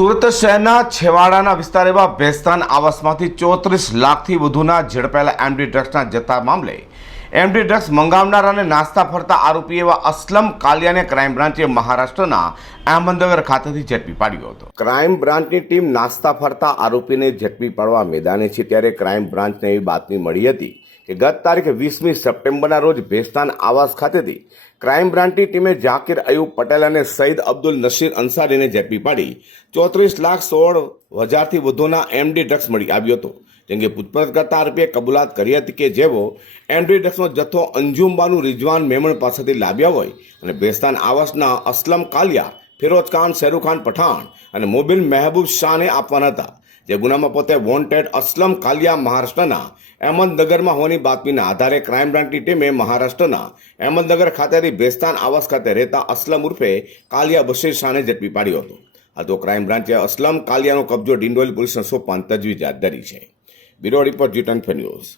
સુરત શહેરના છેવાડાના વિસ્તાર એવા ભેસ્તાન આવાસમાંથી 34 લાખથી વધુના ઝડપાયેલા એમડી ડ્રગ્સના જથ્થા મામલે એમડી ડ્રગ્સ મંગાવનાર અને નાસ્તા ફરતા આરોપી એવા અસલમ કાલિયાને ક્રાઇમ બ્રાન્ચે મહારાષ્ટ્રના અહમદનગર ખાતેથી ઝડપી પાડ્યો હતો। ક્રાઇમ બ્રાન્ચની ટીમ નાસ્તા ફરતા આરોપીને ઝડપી પાડવા મેદાને છે ત્યારે ક્રાઇમ બ્રાન્ચને એવી બાતમી મળી હતી કે ગત તારીખ 20મી સપ્ટેમ્બરના રોજ ભેસ્તાન આવાસ ખાતેથી ક્રાઇમ બ્રાન્ચની ટીમે જાકીર અયુબ પટેલ અને સઈદ અબ્દુલ નસીર અંસારીને ઝડપી પાડી 34,16,000થી વધુના એમડી ડ્રગ્સ મળી આવ્યો હતો। જેમ કે પૂછપરછ કરતા આરોપીએ કબૂલાત કરી હતી કે જેઓ એમડી ડ્રગ્સનો જથ્થો અંજુમબાનુ રિઝવાન મેમણ પાસેથી લાવ્યા હોય અને ભેસ્તાન આવાસના અસલમ કાલિયા, ફિરોઝ ખાન, શેરૂ ખાન પઠાણ અને મોબિન મહેબૂબ શાહને આપવાના હતા। જે ગુનામાં પોતે વોન્ટેડ અસલમ કાલિયા મહારાષ્ટ્રના અહમદનગરમાં હોવાની બાતમીના આધારે ક્રાઇમ બ્રાન્ચની ટીમે મહારાષ્ટ્રના અહમદનગર ખાતેથી ભેસ્તાન આવાસ ખાતે રહેતા અસલમ ઉર્ફે કાલિયા બશીર શાહને ઝડપી પાડ્યો હતો। આ તો ક્રાઇમ બ્રાન્ચે અસલમ કાલિયાનો કબજો ડિંડોલી પોલીસને સોંપવાની તજવીજ હાથ ધરી છે। Bureau report G24 news.